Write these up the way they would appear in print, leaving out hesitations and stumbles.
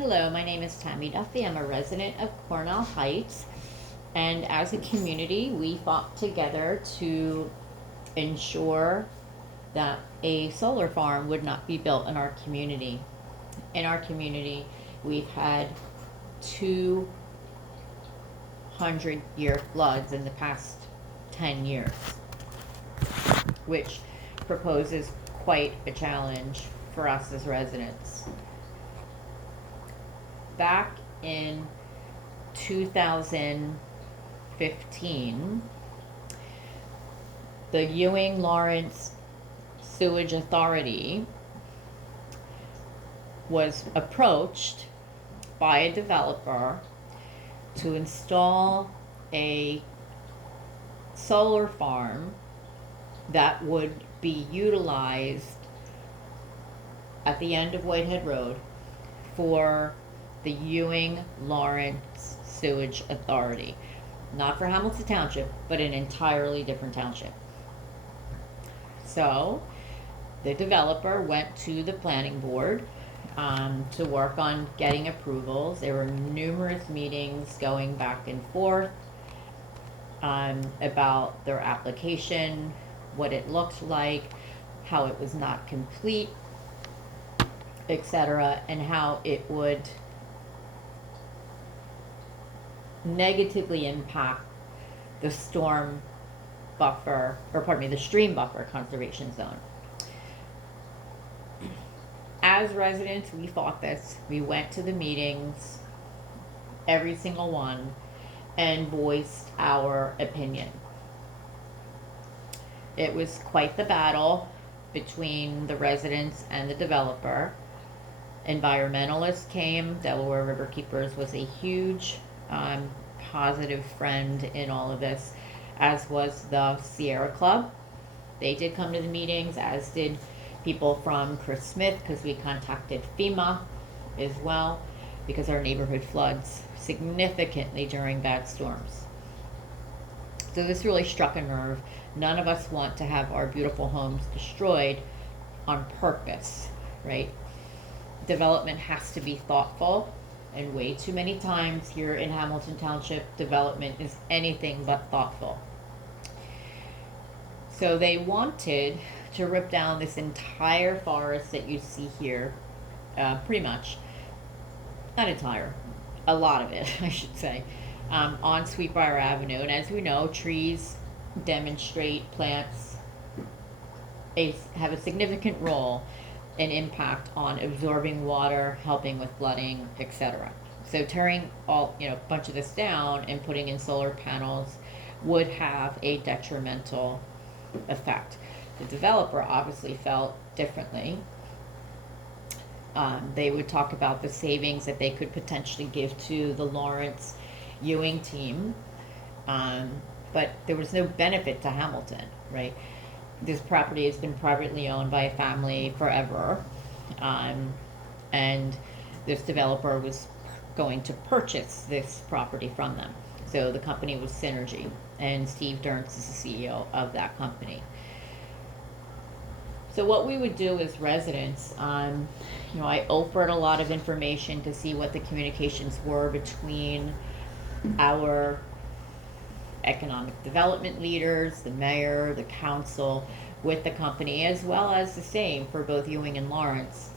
Hello, my name is Tammy Duffy. I'm a resident of Cornell Heights. And as a community, we fought together to ensure that a solar farm would not be built in our community. In our community, we've had 200-year floods in the past 10 years, which proposes quite a challenge for us as residents. Back in 2015, the Ewing Lawrence Sewage Authority was approached by a developer to install a solar farm that would be utilized at the end of Whitehead Road for the Ewing Lawrence Sewage Authority. Not for Hamilton Township, but an entirely different township. So the developer went to the planning board to work on getting approvals. There were numerous meetings going back and forth about their application, what it looked like, how it was not complete, etc., and how it would negatively impact the storm buffer, or pardon me, the stream buffer conservation zone. As residents, we fought this. We went to the meetings, every single one, and voiced our opinion. It was quite the battle between the residents and the developer. Environmentalists came. Delaware River Keepers was a huge positive friend in all of this, as was the Sierra Club. They did come to the meetings, as did people from Chris Smith, because we contacted FEMA as well, because our neighborhood floods significantly during bad storms. So this really struck a nerve. None of us want to have our beautiful homes destroyed on purpose, right? Development has to be thoughtful, and way too many times here in Hamilton Township, development is anything but thoughtful. So they wanted to rip down this entire forest that you see here, pretty much, not entire, a lot of it, I should say, on Sweetbriar Avenue. And as we know, trees demonstrate, plants have a significant role and impact on absorbing water, helping with flooding, etc. So tearing a bunch of this down and putting in solar panels would have a detrimental effect. The developer obviously felt differently. They would talk about the savings that they could potentially give to the Lawrence Ewing team, but there was no benefit to Hamilton, right? This property has been privately owned by a family forever, and this developer was going to purchase this property from them. So the company was Synergy, and Steve Durntz is the CEO of that company. So what we would do as residents, I offered a lot of information to see what the communications were between our economic development leaders, the mayor, the council, with the company, as well as the same for both Ewing and Lawrence.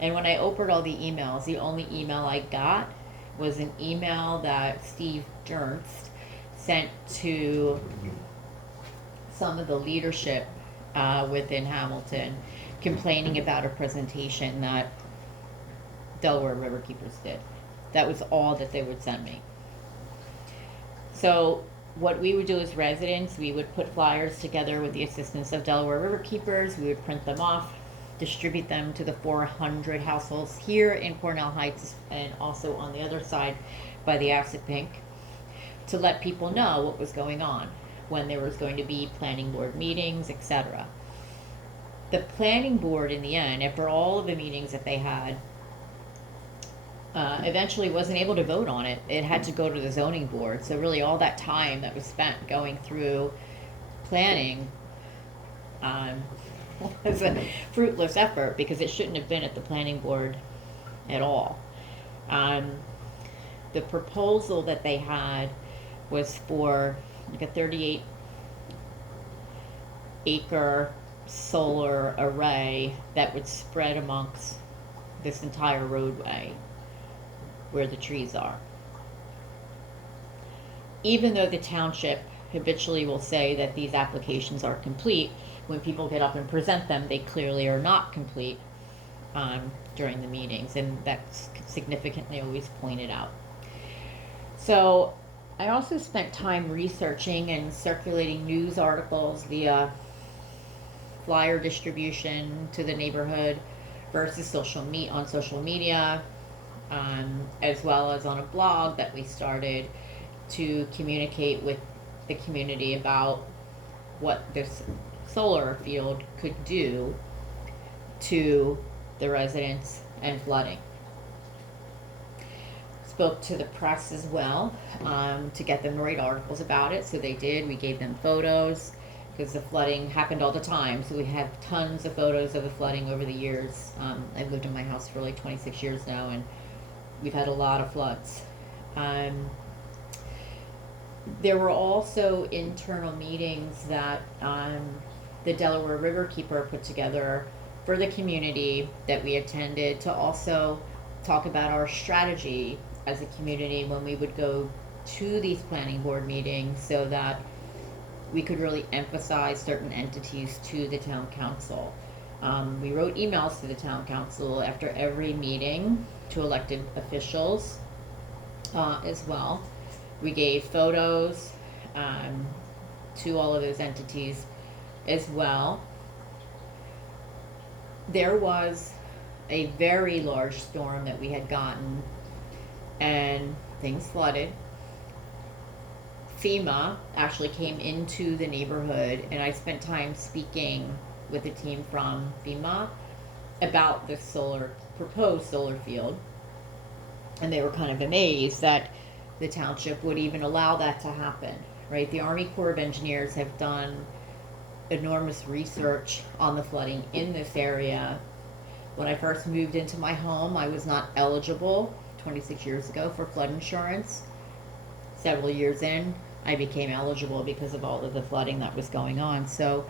And when I opened all the emails, the only email I got was an email that Steve Durntz sent to some of the leadership within Hamilton, complaining about a presentation that Delaware River Keepers did. That was all that they would send me. So what we would do as residents, we would put flyers together with the assistance of Delaware River Keepers. We would print them off, distribute them to the 400 households here in Cornell Heights, and also on the other side by the Acid Pink, to let people know what was going on, when there was going to be planning board meetings, etc. The planning board, in the end, after all of the meetings that they had, eventually wasn't able to vote on it. It had to go to the zoning board. So really all that time that was spent going through planning was a fruitless effort, because it shouldn't have been at the planning board at all. Um, the proposal that they had was for like a 38-acre solar array that would spread amongst this entire roadway where the trees are. Even though the township habitually will say that these applications are complete, when people get up and present them, they clearly are not complete during the meetings, and that's significantly always pointed out. So I also spent time researching and circulating news articles via flyer distribution to the neighborhood versus on social media, as well as on a blog that we started to communicate with the community about what this solar field could do to the residents and flooding. Spoke to the press as well, to get them to write articles about it, so they did. We gave them photos because the flooding happened all the time, so we have tons of photos of the flooding over the years. I've lived in my house for like 26 years now, and we've had a lot of floods. There were also internal meetings that the Delaware Riverkeeper put together for the community that we attended to also talk about our strategy as a community when we would go to these planning board meetings, so that we could really emphasize certain entities to the town council. We wrote emails to the town council after every meeting to elected officials as well. We gave photos to all of those entities as well. There was a very large storm that we had gotten, and things flooded. FEMA actually came into the neighborhood, and I spent time speaking with a team from FEMA about this proposed solar field, and they were kind of amazed that the township would even allow that to happen, right? The Army Corps of Engineers have done enormous research on the flooding in this area. When I first moved into my home, I was not eligible 26 years ago for flood insurance. Several years in, I became eligible because of all of the flooding that was going on. So,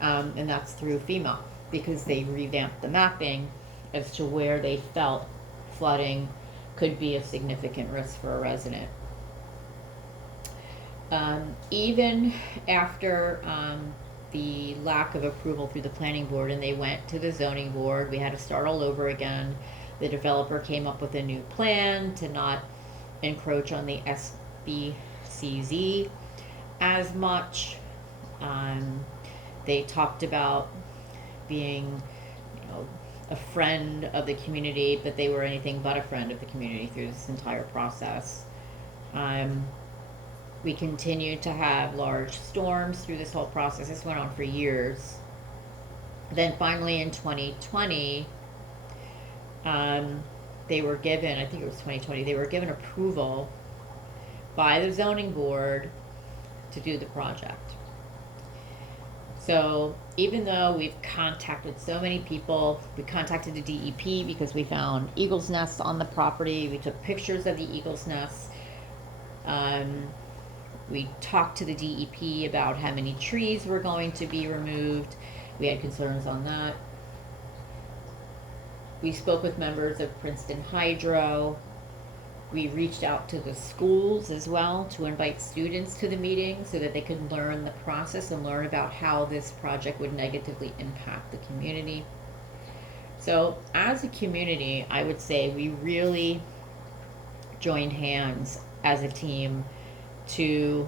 and that's through FEMA, because they revamped the mapping as to where they felt flooding could be a significant risk for a resident. Even after the lack of approval through the planning board and they went to the zoning board, we had to start all over again. The developer came up with a new plan to not encroach on the SBCZ as much. They talked about being, a friend of the community, but they were anything but a friend of the community through this entire process. We continued to have large storms through this whole process. This went on for years. Then finally in 2020, they were given, I think it was 2020, they were given approval by the zoning board to do the project. So even though we've contacted so many people, we contacted the DEP because we found eagle's nests on the property. We took pictures of the eagle's nests. We talked to the DEP about how many trees were going to be removed. We had concerns on that. We spoke with members of Princeton Hydro. We reached out to the schools as well to invite students to the meeting so that they could learn the process and learn about how this project would negatively impact the community. So as a community, I would say we really joined hands as a team to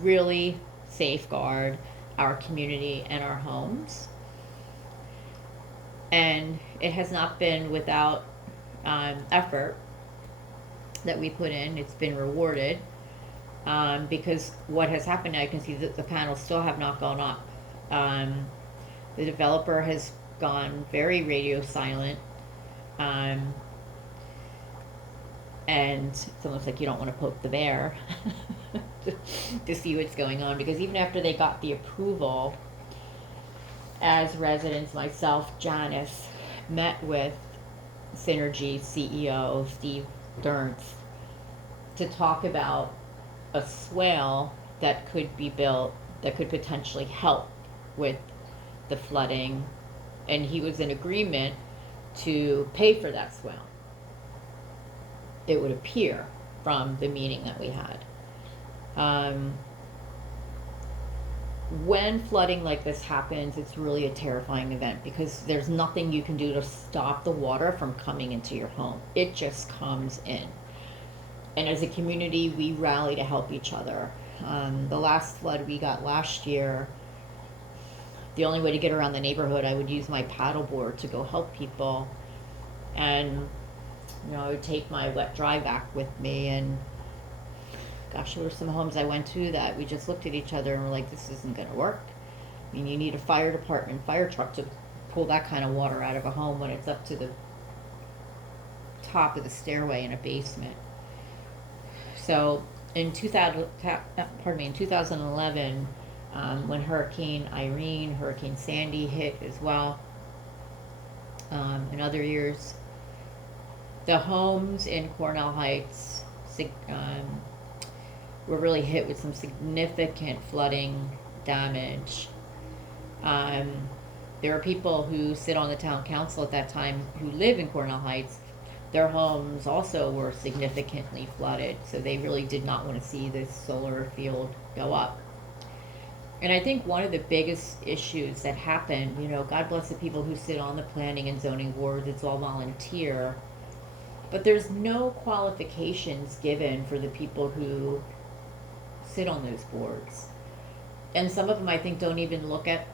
really safeguard our community and our homes. And it has not been without effort that we put in. It's been rewarded because what has happened now, you can see that the panels still have not gone up. The developer has gone very radio silent, and it's almost like you don't want to poke the bear to see what's going on, because even after they got the approval, as residents, myself, Janice, met with Synergy CEO, Steve Dernth, to talk about a swale that could be built that could potentially help with the flooding. And he was in agreement to pay for that swale. It would appear from the meeting that we had. When flooding like this happens, it's really a terrifying event because there's nothing you can do to stop the water from coming into your home. It just comes in. And as a community, we rally to help each other. The last flood we got last year, the only way to get around the neighborhood, I would use my paddleboard to go help people. And, I would take my wet dry back with me. And gosh, there were some homes I went to that we just looked at each other and were like, this isn't going to work. I mean, you need a fire department, fire truck to pull that kind of water out of a home when it's up to the top of the stairway in a basement. So in 2011, when Hurricane Irene, Hurricane Sandy hit as well, in other years, the homes in Cornell Heights were really hit with some significant flooding damage. There are people who sit on the town council at that time who live in Cornell Heights. Their homes also were significantly flooded, so they really did not want to see this solar field go up. And I think one of the biggest issues that happened, God bless the people who sit on the planning and zoning boards, it's all volunteer, but there's no qualifications given for the people who sit on those boards. And some of them, I think, don't even look at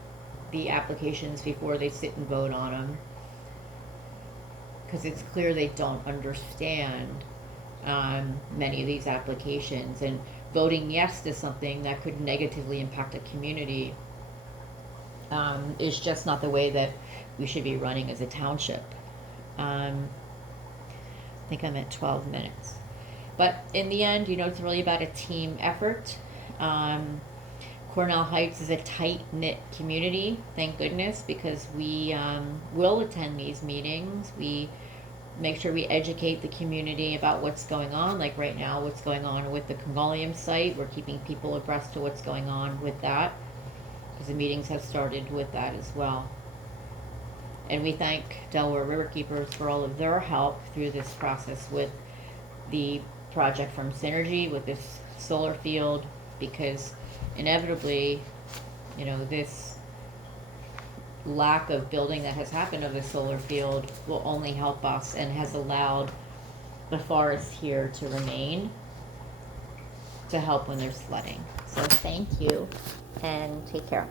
the applications before they sit and vote on them, because it's clear they don't understand many of these applications. And voting yes to something that could negatively impact a community is just not the way that we should be running as a township. I think I'm at 12 minutes. But in the end, it's really about a team effort. Cornell Heights is a tight-knit community, thank goodness, because we will attend these meetings. We make sure we educate the community about what's going on, like right now, what's going on with the Congolium site. We're keeping people abreast to what's going on with that, because the meetings have started with that as well. And we thank Delaware Riverkeepers for all of their help through this process with the project from Synergy, with this solar field, because inevitably, this lack of building that has happened of the solar field will only help us, and has allowed the forest here to remain to help when there's flooding. So thank you, and take care.